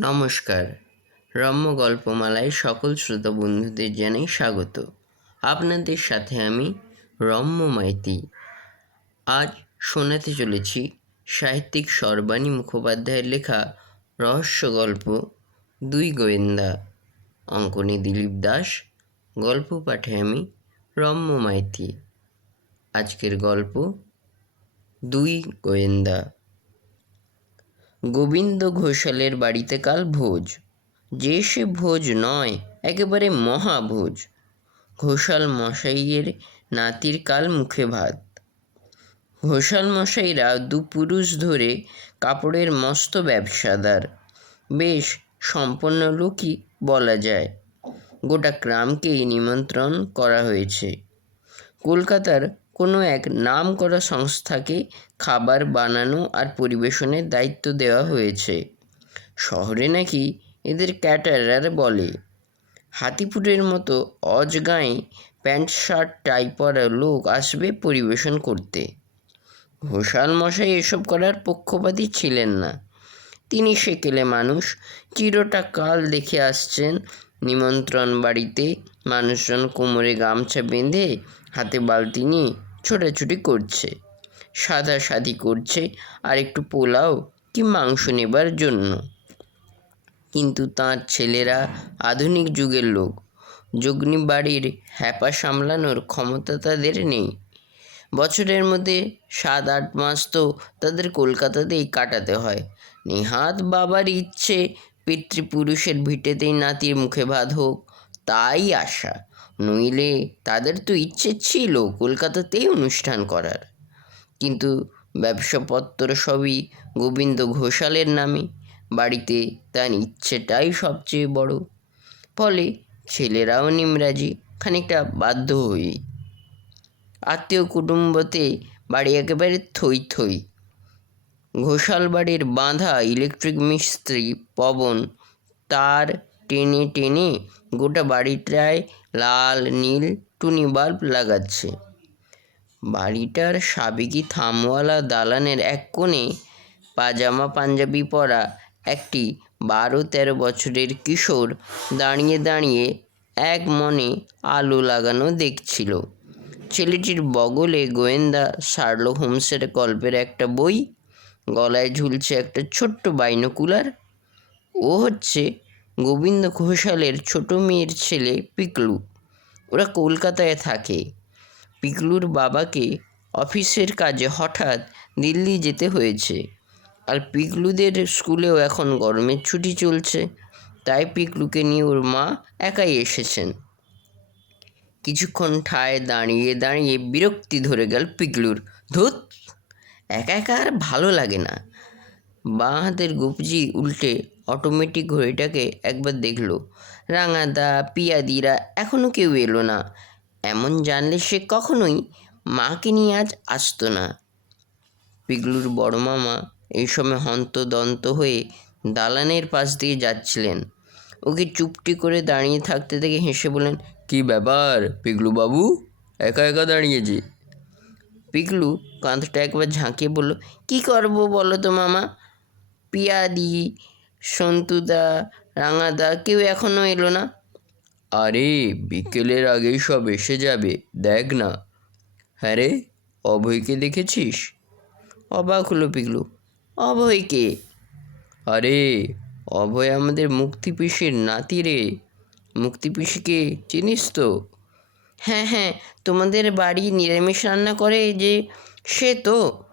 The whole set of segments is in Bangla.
নমস্কার। রম্য গল্পমালায় সকল শ্রোতা বন্ধুদের জানাই স্বাগত। আপনাদের সাথে আমি রম্য মাইতি। আজ শোনাতে চলেছি সাহিত্যিক সর্বাণী মুখোপাধ্যায়ের লেখা রহস্য গল্প দুই গোয়েন্দা। অঙ্কনে দিলীপ দাস, গল্প পাঠে আমি রম্য মাইতি। আজকের গল্প দুই গোয়েন্দা। গোবিন্দ ঘোষালের বাড়িতে কাল ভোজ। যে সে ভোজ নয়, একেবারে মহাভোজ। ঘোষাল মশাইয়ের নাতির কাল মুখে ভাত। ঘোষাল মশাইরা দু পুরুষ ধরে কাপড়ের মস্ত ব্যবসাদার। বেশ, সম্পন্ন লোকই বলা যায়। গোটা গ্রামকেই নিমন্ত্রণ করা হয়েছে। কলকাতার কোনো এক নাম করা সংস্থাকে খাবার বানানো আর পরিবেশনের দায়িত্ব দেওয়া হয়েছে। শহরে নাকি এদের ক্যাটারার বলে। হাতিপুরের মতো অজগাঁয়ে প্যান্ট, শার্ট, টাই পরা লোক আসবে পরিবেশন করতে। ঘোষাল মশাই এসব করার পক্ষপাতী ছিলেন না। তিনি সেকেলে মানুষ, চিরটা কাল দেখে আসছেন নিমন্ত্রণ বাড়িতে মানুষজন কোমরে গামছা বেঁধে হাতে বালতি নিয়ে ছোটাছুটি করছে। সাদা সাদি করছে আর একটু পোলাও কি মাংস নেবার জন্য। কিন্তু তার ছেলেরা আধুনিক যুগের লোক। যগ্নি বাড়ির হ্যাপা সামলানোর ক্ষমতা তাদের নেই। বছরের মধ্যে সাত আট মাস তো তাদের কলকাতাতেই কাটাতে হয়। নেহাত বাবার ইচ্ছে পিতৃপুরুষের ভিটেতেই নাতির মুখে ভাত হোক, তাই আশা। নইলে তাদের তো ইচ্ছে ছিল কলকাতাতেই অনুষ্ঠান করার। কিন্তু ব্যবসাপত্র সবই গোবিন্দ ঘোষালের নামে, বাড়িতে তার ইচ্ছেটাই সবচেয়ে বড়। ফলে ছেলেরাও নিমরাজি, খানিকটা বাধ্য হই। আত্মীয় কুটুম্বতে বাড়ি একেবারে থই থই ঘোষাল বাড়ির বাঁধা ইলেকট্রিক মিস্ত্রি পবন। তার টেনে টেনে গোটা বাড়িটায় লাল, নীল টুনি বাল্ব লাগাচ্ছে। বাড়িটার সাবেকি থামওয়ালা দালানের এক কোণে পাজামা পাঞ্জাবি পরা একটি বারো তেরো বছরের কিশোর দাঁড়িয়ে দাঁড়িয়ে এক মনে আলো লাগানো দেখছিল। ছেলেটির বগলে গোয়েন্দা শার্লো হোমসের গল্পের একটা বই গলায় ঝুলছে একটা ছোট্ট বাইনোকুলার। ও হচ্ছে গোবিন্দ ঘোষালের ছোট মেয়ের ছেলে পিকলু। ওরা কলকাতায় থাকে। পিকলুর বাবাকে অফিসের কাজে হঠাৎ দিল্লি যেতে হয়েছে। আর পিকলুদের স্কুলেও এখন গরমের ছুটি চলছে। তাই পিকলুকে নিয়ে ওর মা একাই এসেছেন। কিছুক্ষণ ঠায় দাঁড়িয়ে দাঁড়িয়ে বিরক্তি ধরে গেল পিকলুর। ধুত একা একা আর ভালো লাগে না। বাঁ হাতের গুপজি উল্টে অটোমেটিক ঘড়িটাকে একবার দেখল। রাঙাদা, পিয়াদিরা এখনও কেউ এলো না। এমন জানলে সে কখনোই মাকে নিয়ে আজ আসতো না। পিগলুর বড় মামা এই সময় হন্তদন্ত হয়ে দালানের পাশ দিয়ে যাচ্ছিলেন। ওকে চুপটি করে দাঁড়িয়ে থাকতে থেকে হেসে বলেন কি ব্যাপার পিগলু বাবু একা একা দাঁড়িয়েছি পিগলু কাঁধটা একবার ঝাঁকিয়ে বলল, কি করব বলো তো মামা? পিয়াদি, সন্তুদা, রাঙাদা কেউ এখনও এলো না? আরে, বিকেলের আগেই সব এসে যাবে, দেখ না। হ্যাঁ রে, অভয়কে দেখেছিস? অবাক হলো পিগলু। অভয়কে? আরে, অভয় আমাদের মুক্তি পিসির নাতি রে। মুক্তি পিসিকে চিনিস তো? হ্যাঁ হ্যাঁ তোমাদের বাড়ি নিরামিষ রান্না করে যে, সে তো।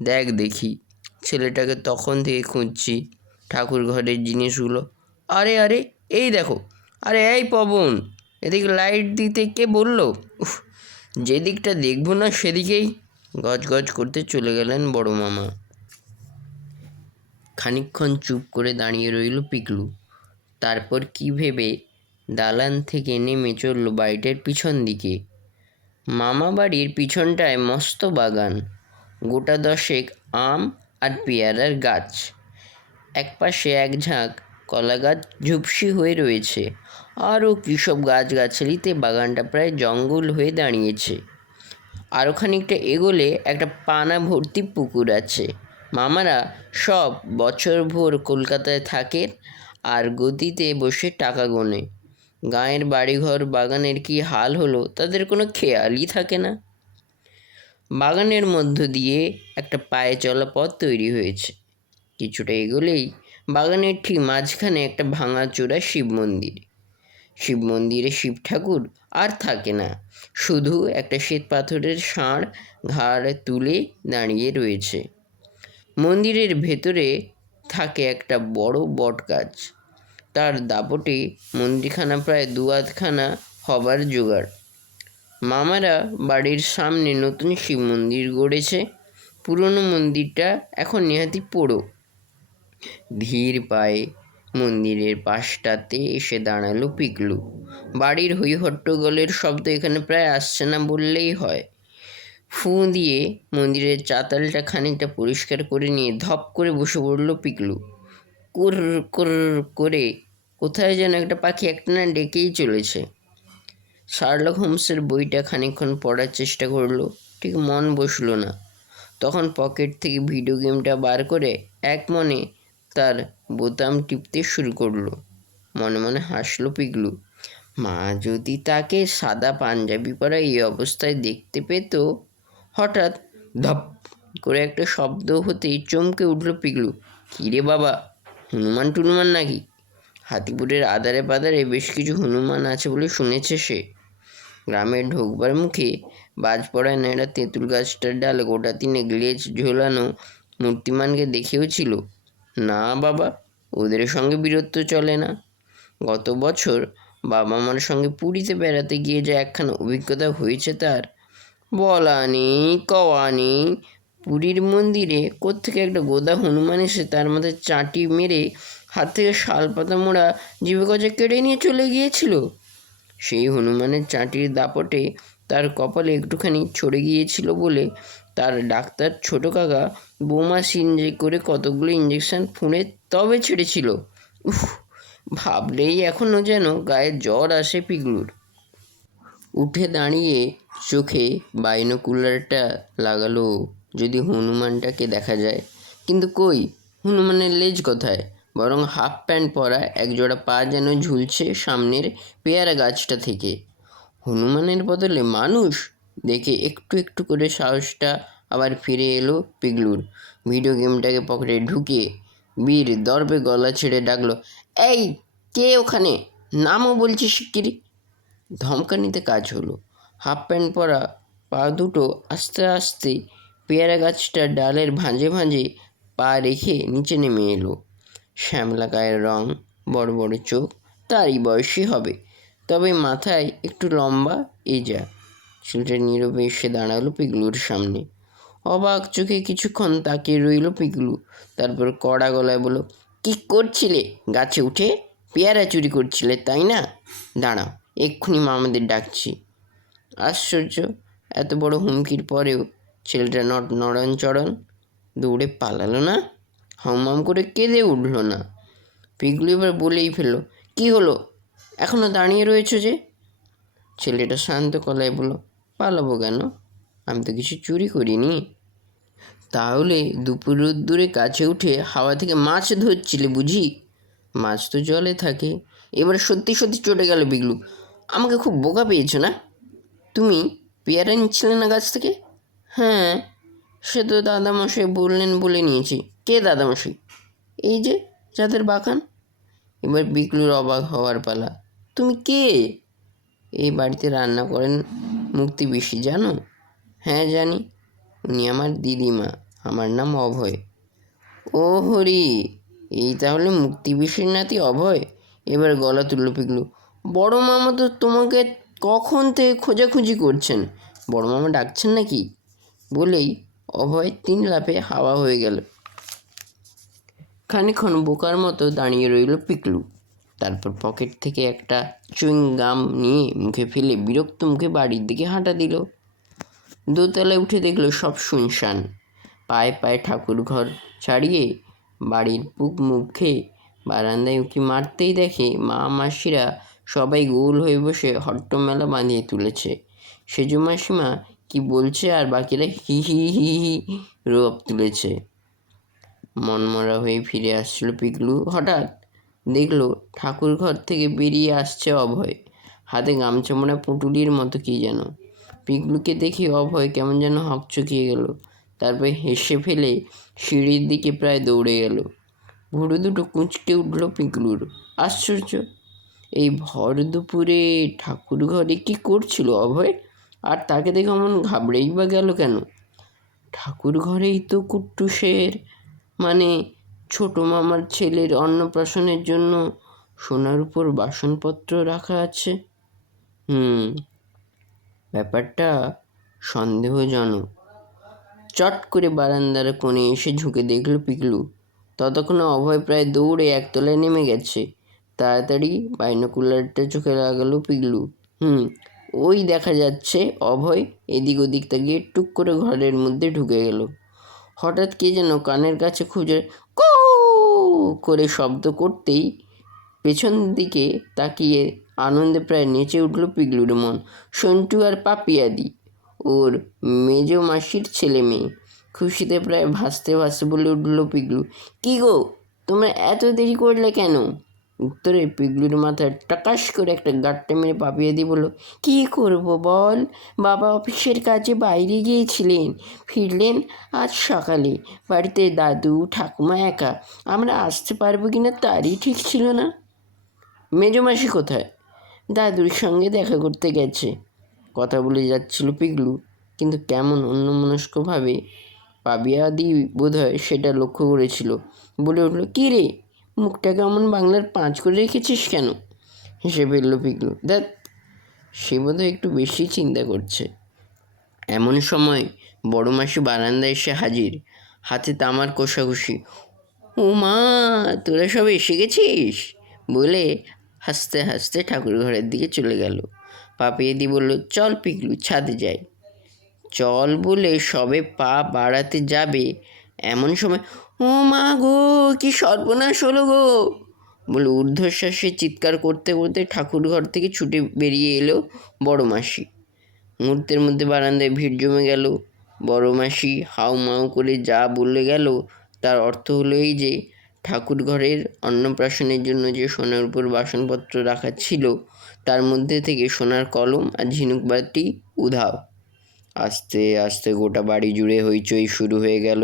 দেখ দেখি, ছেলেটাকে তখন থেকে খুঁজছি ঠাকুর ঘরের জিনিসগুলো। আরে আরে, এই দেখো, আরে, এই পবন, এদিকে লাইট দিতে কে বলল? উফ, যেদিকটা দেখব না সেদিকেই গজ গজ করতে চলে গেলেন বড় মামা। খানিকক্ষণ চুপ করে দাঁড়িয়ে রইল পিকলু। তারপর কি ভেবে দালান থেকে নেমে চলল বাড়িটার পিছন দিকে। মামা বাড়ির পিছনটায় মস্ত বাগান, গোটা দশেক আম আর পেয়ারার গাছ। একপাশে এক ঝাঁক কলা গাছ ঝুপসি হয়ে রয়েছে। আরও কৃষক গাছগাছালিতে বাগানটা প্রায় জঙ্গল হয়ে দাঁড়িয়েছে। আরও খানিকটা এগোলে একটা পানা ভর্তি পুকুর আছে। মামারা সব বছরভর কলকাতায় থাকেন আর গতিতে বসে টাকা গোনে। গাঁয়ের বাড়িঘর, বাগানের কি হাল হলো, তাদের কোনো খেয়ালই থাকে না। বাগানের মধ্য দিয়ে একটা পায়ে চলা পথ তৈরি হয়েছে। কিছুটা এগোলেই বাগানের ঠিক মাঝখানে একটা ভাঙাচোরা শিব মন্দির। শিব মন্দিরে শিব ঠাকুর আর থাকে না, শুধু একটা শ্বেত পাথরের ষাঁড় ঘাড় তুলে দাঁড়িয়ে রয়েছে। মন্দিরের ভেতরে থাকে একটা বড় বট গাছ তার দাপটে মন্দিরখানা প্রায় দু আধখানা হবার জোগাড়। মামারা বাড়ির সামনে নতুন শিব মন্দির গড়েছে। পুরনো মন্দিরটা এখন নেহাতি পোড়ো। ধীর পায়ে মন্দিরের পাশটাতে এসে দাঁড়াল পিকলু। বাড়ির হই হট্টগোলের শব্দ এখানে প্রায় আসছে না বললেই হয়। ফু দিয়ে মন্দিরের চাতালটা খানিকটা পরিষ্কার করে নিয়ে ধপ করে বসে পড়ল পিকলু। কুর কুর, করে। কোথায় যেন একটা পাখি একটা না ডেকেই চলেছে। শার্লক হোমসের বইটা খানিকক্ষণ পড়ার চেষ্টা করল, ঠিক মন বসল না। তখন পকেট থেকে ভিডিও গেমটা বার করে এক মনে তার বোতাম টিপতে শুরু করল। মনে মনে হাসলো পিগলু। মা যদি তাকে সাদা পাঞ্জাবি পরা এই অবস্থায় দেখতে পেত, হঠাৎ ধপ করে একটা শব্দ হতেই চমকে উঠল পিগলু। কিরে বাবা হনুমান টুনুমান নাকি? হাতিপুরের আদারে পাদারে বেশ কিছু হনুমান আছে বলে শুনেছে সে। গ্রামে ঢোকবার মুখে বাজ পড়ায় নেড়া তেঁতুল গাছটার ডালে গোটা তিনে গ্লেজ ঝোলানো মূর্তিমানকে দেখেও ছিল। না বাবা, ওদের সঙ্গে বীরত্ব চলে না। গত বছর বাবা মার সঙ্গে পুরীতে বেড়াতে গিয়ে যে একখানা অভিজ্ঞতা হয়েছে তার। বলা নেই পুরীর মন্দিরে কোত্থেকে একটা গোদা হনুমান এসে তার মধ্যে চাটি মেরে হাত থেকে শাল পাতা মোড়া জিভে গজা কেড়ে নিয়ে চলে গিয়েছিল। সেই হনুমানের চাটির দাপটে তার কপালে একটুখানি ছড়ে গিয়েছিল বলে তার ডাক্তার ছোট কাকা বোমা সিনজে করে কতগুলো ইঞ্জেকশন ফুঁড়ে তবে ছেড়েছিল। উফ, ভাবলেই এখনও যেন গায়ে জ্বর আসে পিগলুর। উঠে দাঁড়িয়ে চোখে বাইনোকুলারটা লাগালো। যদি হনুমানটাকে দেখা যায়। কিন্তু কই? হনুমানের লেজ কোথায়? বরং হাফ প্যান্ট পরা একজোড়া পা যেন ঝুলছে সামনের পেয়ারা গাছটা থেকে। হনুমানের বদলে মানুষ? দেখে একটু একটু করে সাহসটা আবার ফিরে এলো পিগলুর। ভিডিও গেমটাকে পকেটে ঢুকিয়ে বীর দর্বে গলা ছেড়ে ডাকলো, এই, কে ওখানে? নামও বলছি শিগগিরি ধমকানিতে কাজ হলো। হাফ প্যান্ট পরা পা দুটো আস্তে আস্তে পেয়ারা গাছটার ডালের ভাঁজে ভাঁজে পা রেখে নিচে নেমে এলো। শ্যামলা গায়ের রং, বড় বড় চোখ, তারই বয়সী হবে। তবে মাথায় একটু লম্বা এই যা। ছেলেটা নীরবে এসে দাঁড়াল পিগলুর সামনে। অবাক চোখে কিছুক্ষণ তাকিয়ে রইল পিগলু। তারপর কড়া গলায় বলল, কী করছিলে? গাছে উঠে পেয়ারা চুরি করছিলে, তাই না? দাঁড়াও, এক্ষুনি মামাদের ডাকছি। আশ্চর্য, এত বড় হুমকির পরেও ছেলেটা নট নড়ন চড়ন, দৌড়ে পালালো না হাম করে কেঁদে উঠল না। পিগলু এবার বলেই ফেলল, কী হলো? এখনও দাঁড়িয়ে রয়েছো যে? ছেলেটা শান্ত গলায় বলল, পালাবো কেন? আমি তো কিছু চুরি করিনি। তাহলে দুপুর দূরে কাছে উঠে হাওয়া থেকে মাছ ধরছিলে বুঝি? মাছ তো জলে থাকে। এবার সত্যি সত্যি চটে গেল বিগলু আমাকে খুব বোকা পেয়েছ না? তুমি পেয়ারা নিচ্ছিলে না গাছ থেকে? হ্যাঁ সে তো দাদামশাই বললেন বলে নিয়েছি। কে দাদামশাই? এই যে, যাদের বাগান। এবার বিকলুর অবাক হওয়ার পালা। তুমি কে? এই বাড়িতে রান্না করেন মুক্তি বেশি, জানো? হ্যাঁ জানি। উনি আমার দিদিমা, আমার নাম অভয়। ও হরি, এই তাহলে মুক্তি বিশের নাতি অভয়? এবার গলা তুলল পিকলু। বড় মামা তো তোমাকে কখন থেকে খোঁজাখুঁজি করছেন? বড় মামা ডাকছেন নাকি? বলেই অভয় তিন লাফে হাওয়া হয়ে গেল। খানিক্ষণ বোকার মতো দাঁড়িয়ে রইল পিকলু। তারপর পকেট থেকে একটা চুইং গাম নিয়ে মুখে ফেলে বিরক্ত মুখে বাড়ির দিকে হাঁটা দিল। দোতলায় উঠে দেখল সব শুনশান। পায়ে পায়ে ঠাকুর ঘর ছাড়িয়ে বাড়ির পুক মুখে বারান্দায় উঁকি মারতেই দেখে মা মাসিরা সবাই গোল হয়ে বসে হট্টমেলা বাঁধিয়ে তুলেছে। সেজু মাসিমা কি বলছে আর বাকিরা হি হি হি হি, রোপ তুলেছে। মনমরা হয়ে ফিরে আসছিল পিকলু। হঠাৎ দেখল ঠাকুর ঘর থেকে বেরিয়ে আসছে অভয়। হাতে গামছা মোড়া পুটুলির মতো কি যেন। পিকলুকে দেখে অভয় কেমন যেন হকচকিয়ে গেল। তারপর হেসে ফেলে সিঁড়ির দিকে প্রায় দৌড়ে গেল। ভুরু দুটো কুঁচকে উঠল পিকলুর। আশ্চর্য! এই ভর দুপুরে ঠাকুর ঘরে কি করছিল অভয়? আর তাকে দেখে অমন ঘাবড়েই বা গেল কেন? ঠাকুর ঘরেই তো কুট্টুসের মানে ছোট মামার ছেলের অন্নপ্রাশনের জন্য সোনার উপর বাসনপত্র রাখা আছে। হুম, ব্যাপারটা সন্দেহজনক। চট করে বারান্দার কোণে এসে ঝুঁকে দেখল পিকলু। ততক্ষণে অভয় প্রায় দৌড়ে একতলায় নেমে গেছে। তাড়াতাড়ি বাইনোকুলারটা চোখে লাগালো পিগলু হুম ওই দেখা যাচ্ছে, অভয় এদিক ওদিক তাকিয়ে টুক করে ঘরের মধ্যে ঢুকে গেল। হঠাৎ কে যেন কানের কাছে খুঁজে কু করে শব্দ করতেই পেছন দিকে তাকিয়ে আনন্দে প্রায় নেচে উঠল পিগলুর মন। সন্টু আর পাপিয়াদি, ওর মেজ মাসির ছেলে মেয়ে। খুশিতে প্রায় ভাসতে ভাসতে বলে উঠল পিগলু, কি গো, তোমরা এত দেরি করলে কেন? উত্তরে পিগলুর মাথায় টাকাস করে একটা গাঁটটা মেরে পাপিয়ে দিয়ে বলল, কী করব বল? বাবা অফিসের কাজে বাইরে গিয়েছিলেন। ফিরলেন আজ সকালে। বাড়িতে দাদু, ঠাকুমা একা। আমরা আসতে পারব কি না তারই ঠিক ছিল না। মেজমাসি কোথায়? দাদুর সঙ্গে দেখা করতে গেছে। কথা বলে যাচ্ছিল পিগলু। কিন্তু কেমন অন্যমনস্কভাবে পাবিয়াদি বোধ হয় সেটা লক্ষ্য করেছিল। বলে উঠল, কী রে? মুখটা কেমন বাংলার পাঁচ করে রেখেছিস কেন? হেসে ফেলল পিকলু। দেখ, সে বোধহয় একটু বেশি চিন্তা করছে। এমন সময় বড় মাসি বারান্দায় এসে হাজির। হাতে তামার কষাকষি। ও মা, তোরা সব এসে গেছিস? বলে হাসতে হাসতে ঠাকুর ঘরের দিকে চলে গেল। পাপিয়েদি বলল, চল পিকলু, ছাদে যাই। চল বলে সবে পা বাড়াতে যাবে, এমন সময় ও মা গো, কি সর্বনাশ হলো গো। বলে ঊর্ধ্বশ্বাসে চিৎকার করতে করতে ঠাকুর ঘর থেকে ছুটে বেরিয়ে এলো বড় মাসি। মুহূর্তের মধ্যে বারান্দায় ভিড় জমে গেল। বড় মাসি হাউ মাউ করে যা বলে গেল, তার অর্থ হলো এই যে ঠাকুর ঘরের অন্নপ্রাশনের জন্য যে সোনার উপর বাসনপত্র রাখা ছিল, তার মধ্যে থেকে সোনার কলম আর ঝিনুক বাতি উধাও। আস্তে আস্তে গোটা বাড়ি জুড়ে হইচই শুরু হয়ে গেল।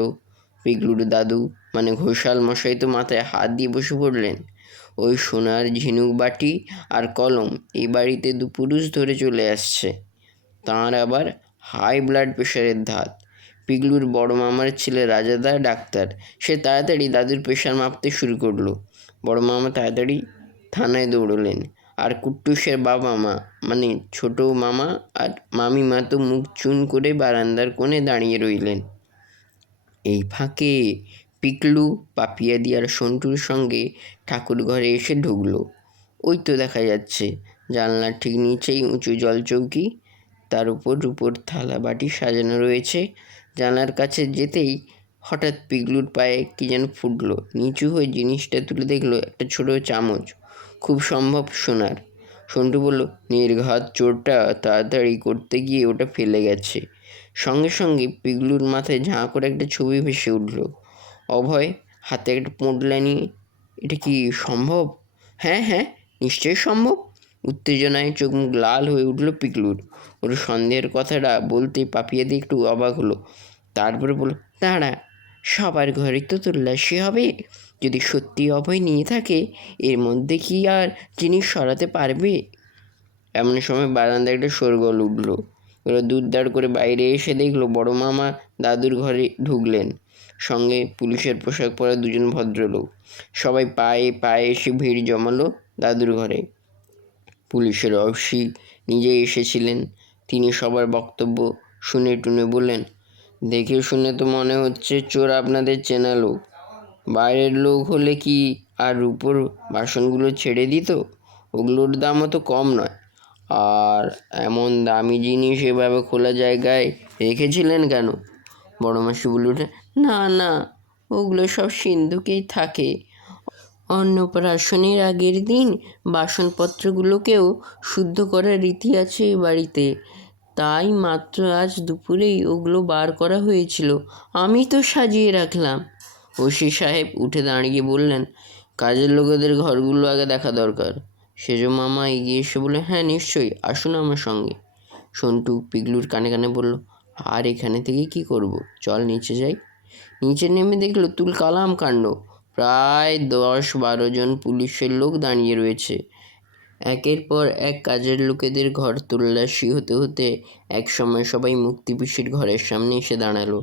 পিগলুর দাদু মানে ঘোষাল মশাই তো মাথায় হাত দিয়ে বসে পড়লেন। ওই সোনার ঝিনুক বাটি আর কলম এই বাড়িতে দু পুরুষ ধরে চলে আসছে। তাঁর আবার হাই ব্লাড প্রেশারের ধাত। পিগলুর বড় মামার ছেলে রাজাদা ডাক্তার। সে তাড়াতাড়ি দাদুর প্রেশার মাপতে শুরু করল। বড় মামা তাড়াতাড়ি থানায় দৌড়লেন। আর কুট্টুসের বাবা মা মানে ছোট মামা আর মামিমা তো মুখ চুন করে বারান্দার কোণে দাঁড়িয়ে রইলেন। এই ফাঁকে পিকলু পাপিয়াদি আর সন্টুর সঙ্গে ঠাকুর ঘরে এসে ঢুকলো। ওই তো দেখা যাচ্ছে, জানলার ঠিক নিচেই উঁচু জলচৌকি, তার উপর উপর থালা বাটি সাজানো রয়েছে। জানলার কাছে যেতেই হঠাৎ পিগলুর পায়ে কি যেন ফুটলো। নিচু হয়ে জিনিসটা তুলে দেখল একটা ছোট চামচ, খুব সম্ভব সোনার। সন্টু বলল, নির্ঘাত চোরটা তাড়াতাড়ি করতে গিয়ে ওটা ফেলে গেছে। সঙ্গে সঙ্গে পিগলুর মাথায় ঝাঁ করে একটা ছবি ভেসে উঠল। অভয়, হাতে একটা পোঁটলা নিয়ে, এটা কি সম্ভব? হ্যাঁ হ্যাঁ নিশ্চয়ই সম্ভব। উত্তেজনায় চোখ মুখ লাল হয়ে উঠল পিকলুর ওর সন্দেহের কথাটা বলতে পাপিয়াদি একটু অবাক হলো। তারপরে বলল, দাঁড়া, সবার ঘরে তো তল্লাশি হবে। যদি সত্যি অভয় নিয়ে থাকে, এর মধ্যে কি আর জিনিস সরাতে পারবে? এমন সময় বারান্দায় একটা শোরগোল উঠল। ওরা দুধ দাঁড় করে বাইরে এসে দেখল বড় মামা দাদুর ঘরে ঢুকলেন। সঙ্গে পুলিশের পোশাক পরা দুজন ভদ্রলোক। সবাই পায়ে পায়ে এসে ভিড় জমালো দাদুর ঘরে। পুলিশের অফিসি নিজে এসেছিলেন। তিনি সবার বক্তব্য শুনে টুনে বললেন, দেখে শুনে তো মনে হচ্ছে চোর আপনাদের চেনা লোক। বাইরের লোক হলে কি আর রূপোর বাসনগুলো ছেড়ে দিত? ওগুলোর দামও তো কম নয়। আর এমন দামি জিনিস এভাবে খোলা জায়গায় রেখেছিলেন কেন? বড় মাসি বলে উঠে, না না, ওগুলো সব সিন্ধুকেই থাকে। অন্নপ্রাশনের আগের দিন বাসনপত্রগুলোকেও শুদ্ধ করার রীতি আছে এ বাড়িতে। তাই মাত্র আজ দুপুরেই ওগুলো বার করা হয়েছিল। আমি তো সাজিয়ে রাখলাম। ওসি সাহেব উঠে দাঁড়িয়ে বললেন, কাজের লোকেদের ঘরগুলো আগে দেখা দরকার। সেজ মামা এগিয়ে এসে বলে হ্যাঁ নিশ্চয়ই, আসুন আমার সঙ্গে। সন্টু পিগলুর কানে কানে বলল, আর এখানে থেকে কি করব? চল নিচে যাই। নিচে নেমে দেখল তুল কালাম কাণ্ড। প্রায় দশ বারো জন পুলিশের লোক দাঁড়িয়ে রয়েছে। একের পর এক কাজের লোকেদের ঘর তল্লাশি হতে হতে এক সময় সবাই মুক্তিপিসির ঘরের সামনে এসে দাঁড়াল।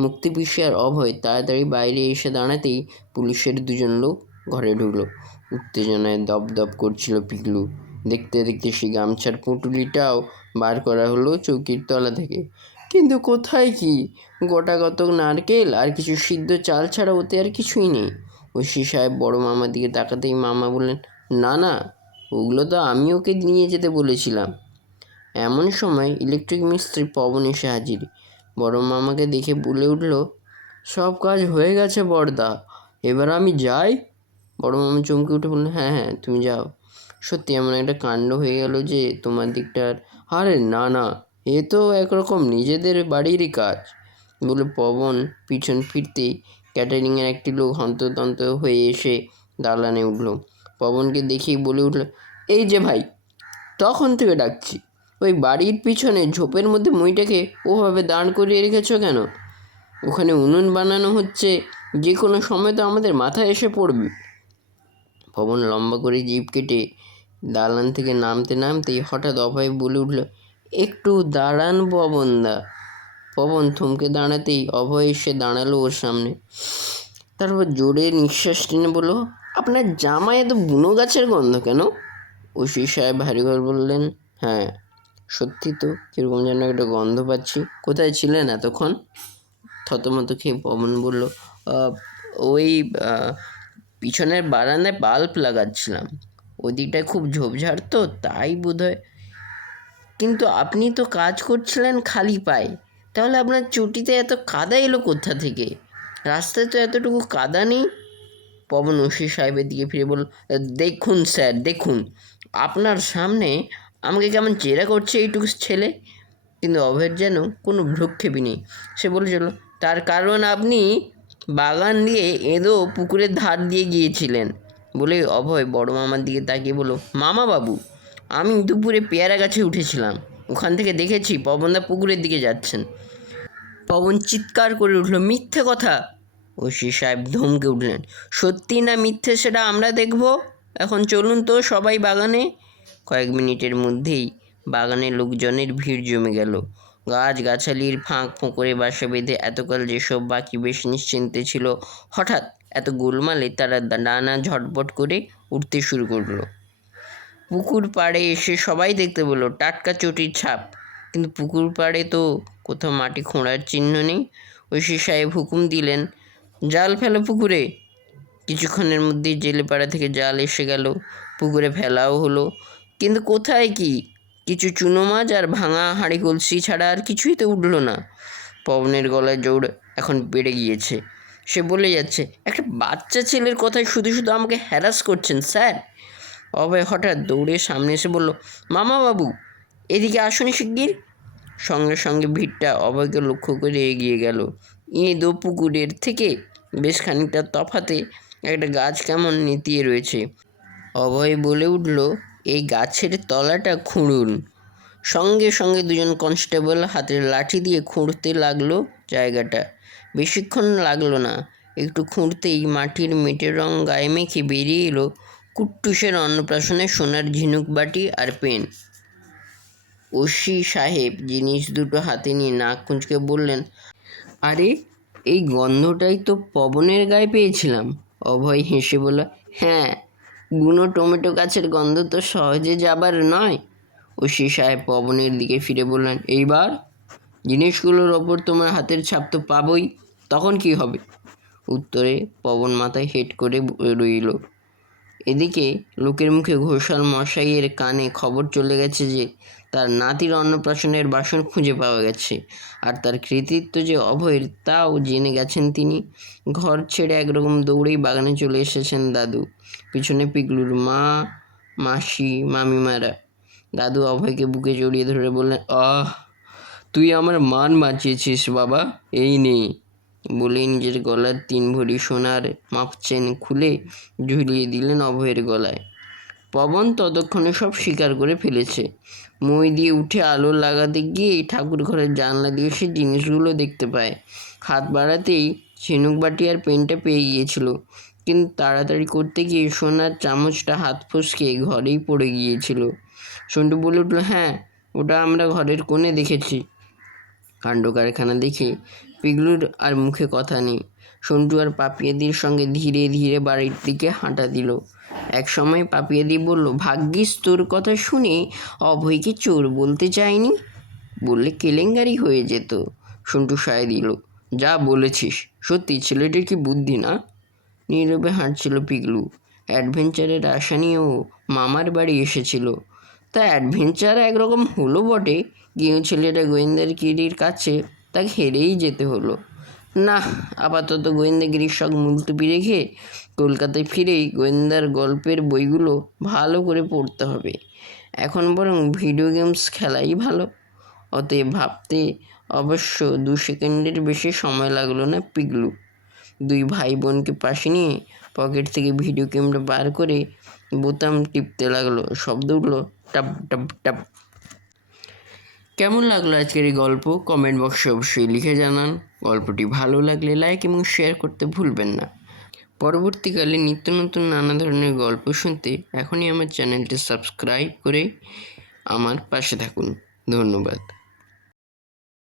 মুক্তিপিসি আর অভয় তাড়াতাড়ি বাইরে এসে দাঁড়াতেই পুলিশের দুজন লোক ঘরে ঢুকলো। উত্তেজনায় দপ দপ করছিল পিগলু। দেখতে দেখতে সেই গামছার পুঁটুলিটাও বার করা হলো চৌকির তলা থেকে। কিন্তু কোথায় কি? গোটা কত নারকেল আর কিছু সিদ্ধ চাল ছাড়া ওতে আর কিছুই নেই। ওসি সাহেব বড় মামার দিকে তাকাতেই মামা বললেন, না না ওগুলো তো আমি ওকে নিয়ে যেতে বলেছিলাম। এমন সময় ইলেকট্রিক মিস্ত্রি পবন এসে হাজির। বড় মামাকে দেখে বলে উঠল, সব কাজ হয়ে গেছে বড়দা, এবার আমি যাই? বড় মামা চমকে উঠে বললেন হ্যাঁ হ্যাঁ তুমি যাও। সত্যি এমন একটা কাণ্ড হয়ে গেল যে তোমার দিকটার আরে না না, এ তো একরকম নিজেদের বাড়িরই কাজ। বলে পবন পিছন ফিরতেই ক্যাটারিংয়ের একটি লোক হন্তদন্ত হয়ে এসে দালানে উঠল। পবনকে দেখেই বলে উঠল, এই যে ভাই, তখন থেকে ডাকছি। ওই বাড়ির পিছনে ঝোপের মধ্যে মইটাকে ওভাবে দাঁড় করিয়ে রেখেছো কেন? ওখানে উনুন বানানো হচ্ছে যে কোনো সময় তো আমাদের মাথায় এসে পড়বে। পবন লম্বা করে জিপ কেটে দালান থেকে নামতে নামতেই হঠাৎ অভয় বলে উঠল, একটু দাঁড়ান পবনদা পবন থমকে দাঁড়াতেই অভয় এসে দাঁড়াল ওর সামনে। তারপর জোরে নিঃশ্বাস টেনে বলল আপনার জামায় এত বুনো গাছের গন্ধ কেন? ওসি সাহেব ভারী ঘর বললেন হ্যাঁ সত্যি তো, কীরকম যেন একটা গন্ধ পাচ্ছি। কোথায় ছিলেন এতক্ষণ? থতমত খেয়ে পবন বলল ওই পিছনের বারান্দায় বাল্ব লাগাচ্ছিলাম। ওদিকটায় খুব ঝোপঝাড় তো, তাই বোধহয় কিন্তু আপনি তো কাজ করছিলেন খালি পায়ে। তাহলে আপনার চুটিতে এত কাদা এলো কোথা থেকে? রাস্তায় তো এতটুকু কাদা নেই। পবন ওসি সাহেবের দিকে ফিরে বলল, দেখুন স্যার, দেখুন, আপনার সামনে আমাকে কেমন চেরা করছে এইটুকু ছেলে? কিন্তু অভয়ের যেন কোনো ভ্রুক্ষেপই নেই। সে বলেছিল তার কারণ আপনি বাগান দিয়ে এঁদো পুকুরের ধার দিয়ে গিয়েছিলেন। বলে অভয় বড় মামার দিকে তাকিয়ে বলল, মামা বাবু, আমি দুপুরে পেয়ারা গাছে উঠেছিলাম। ওখান থেকে দেখেছি পবনদা পুকুরের দিকে যাচ্ছেন। পবন চিৎকার করে উঠল, মিথ্যে কথা! ওসি সাহেব ধমকে উঠলেন, সত্যি না মিথ্যে সেটা আমরা দেখব? এখন চলুন তো সবাই বাগানে। কয়েক মিনিটের মধ্যেই বাগানে লোকজনের ভিড় জমে গেল। গাছ গাছালির ফাঁক ফোঁকরে বাসা বেঁধে এতকাল যেসব বাকি বেশ নিশ্চিন্তে ছিল, হঠাৎ এত গোলমালে তারা ডানা ঝটপট করে উঠতে শুরু করল। পুকুর পাড়ে এসে সবাই দেখতে পেল, টাটকা চটির ছাপ। কিন্তু পুকুর পাড়ে তো কোথাও মাটি খোঁড়ার চিহ্ন নেই। ঐশী সাহেব হুকুম দিলেন জাল ফেলো পুকুরে। কিছুক্ষণের মধ্যেই জেলেপাড়া থেকে জাল এসে গেল। পুকুরে ফেলাও হলো। কিন্তু কোথায় কি? কিছু চুনো মাছ আর ভাঙা হাঁড়ি কলসি ছাড়া আর কিছুই তো উঠল না। পবনের গলায় জোর এখন বেড়ে গিয়েছে। সে বলে যাচ্ছে, একটা বাচ্চা ছেলের কথায় শুধু শুধু আমাকে হ্যারাস করছেন, স্যার? অভয় হঠাৎ দৌড়ে সামনে এসে বলল, মামা বাবু, এদিকে আসুন শিগগির। সঙ্গে সঙ্গে ভিড়টা অভয়কে লক্ষ্য করে এগিয়ে গেল। ইঁদো পুকুরের থেকে বেশ খানিকটা তফাতে একটা গাছ কেমন নেতিয়ে রয়েছে। অভয় বলে উঠল, এই গাছের তলাটা খুঁড়ুন। সঙ্গে সঙ্গে দুজন কনস্টেবল হাতের লাঠি দিয়ে খুঁড়তে লাগল জায়গাটা। বেশিক্ষণ লাগল না, একটু খুঁড়তেই মাটির মেটের রং গায়ে মেখে বেরিয়ে এলো কুট্টুসের অন্নপ্রাশনে সোনার ঝিনুক বাটি আর পেন। ওসি সাহেব জিনিস দুটো হাতে নিয়ে নাক কুঁচকে বললেন, আরে এই গন্ধটাই তো পবনের গায়ে পেয়েছিলাম। অভয় হেসে বলল হ্যাঁ বুনো টমেটো গাছের গন্ধ তো সহজে যাবার নয়। ওসি সাহেব পবনের দিকে ফিরে বললেন, এইবার জিনিসগুলোর ওপর তোমার হাতের ছাপ তো পাবই, তখন কি হবে? উত্তরে পবন মাথায় হেট করে রইল। এদিকে লোকের মুখে ঘোষাল মশাইয়ের কানে খবর চলে গেছে যে তার নাতির অন্নপ্রাশনের বাসন খুঁজে পাওয়া গেছে। আর তার কৃতিত্ব যে অভয়ের, তাও জেনে গেছেন তিনি। ঘর ছেড়ে একরকম দৌড়েই বাগানে চলে এসেছেন দাদু। পিছনে পিগলুর মা, মাসি, মামিমারা। দাদু অভয়কে বুকে জড়িয়ে ধরে বললেন, আহ, তুই আমার মান বাঁচিয়েছিস বাবা, এই নেই বলে নিজের গলার তিন ভরি সোনার মাপ চেন খুলে ঝুলিয়ে দিলেন অভয়ের গলায়। পবন ততক্ষণে সব স্বীকার করে ফেলেছে। মই দিয়ে উঠে আলো লাগাতে গিয়ে ঠাকুর ঘরের জানলা দিয়ে সে জিনিসগুলো দেখতে পায়। হাত বাড়াতেই ঝিনুক বাটি আর পেনটা পেয়ে গিয়েছিল। কিন্তু তাড়াতাড়ি করতে গিয়ে সোনার চামচটা হাত ফসকে ঘরেই পড়ে গিয়েছিল। সন্টু বলে উঠল হ্যাঁ ওটা আমরা ঘরের কোণে দেখেছি। কাণ্ড কারখানা দেখে পিগলুর আর মুখে কথা নেই। সন্টু আর পাপিয়াদির সঙ্গে ধীরে ধীরে বাড়ির দিকে হাঁটা দিল। এক সময় পাপিয়াদি বলল, ভাগ্যিস তোর কথা শুনে অভয়কে চোর বলতে চায়নি বললে, কেলেঙ্কারি হয়ে যেত। সন্টু সায় দিল, যা বলেছিস, সত্যি ছেলেটির কি বুদ্ধি না? নীরবে হাঁটছিল পিগলু। অ্যাডভেঞ্চারের আশা নিয়েও মামার বাড়ি এসেছিল। তা অ্যাডভেঞ্চার একরকম হলো বটে। গিয়েও ছেলেটা গোয়েন্দার কিরির কাছে তাকে হেরেই যেতে হলো। না, আপাতত গোয়েন্দাগিরির শখ মুলতুবি রেখে কলকাতায় ফিরেই গোয়েন্দার গল্পের বইগুলো ভালো করে পড়তে হবে। এখন বরং ভিডিও গেমস খেলাই ভালো। অতএব ভাবতে অবশ্য দু সেকেন্ডের বেশি সময় লাগল না পিগলু। দুই ভাই বোনকে পাশে নিয়ে পকেট থেকে ভিডিও গেমটা বার করে বোতাম টিপতে লাগল। শব্দ উঠল, টাপ টাপ টাপ। কেমন লাগল আজকের এই গল্প? কমেন্ট বক্সে অবশ্যই লিখে জানান। গল্পটি ভালো লাগলে লাইক এবং শেয়ার করতে ভুলবেন না। পরবর্তীকালে নিত্য নতুন নানা ধরনের গল্প শুনতে এখনই আমার চ্যানেলটি সাবস্ক্রাইব করে আমার পাশে থাকুন। ধন্যবাদ।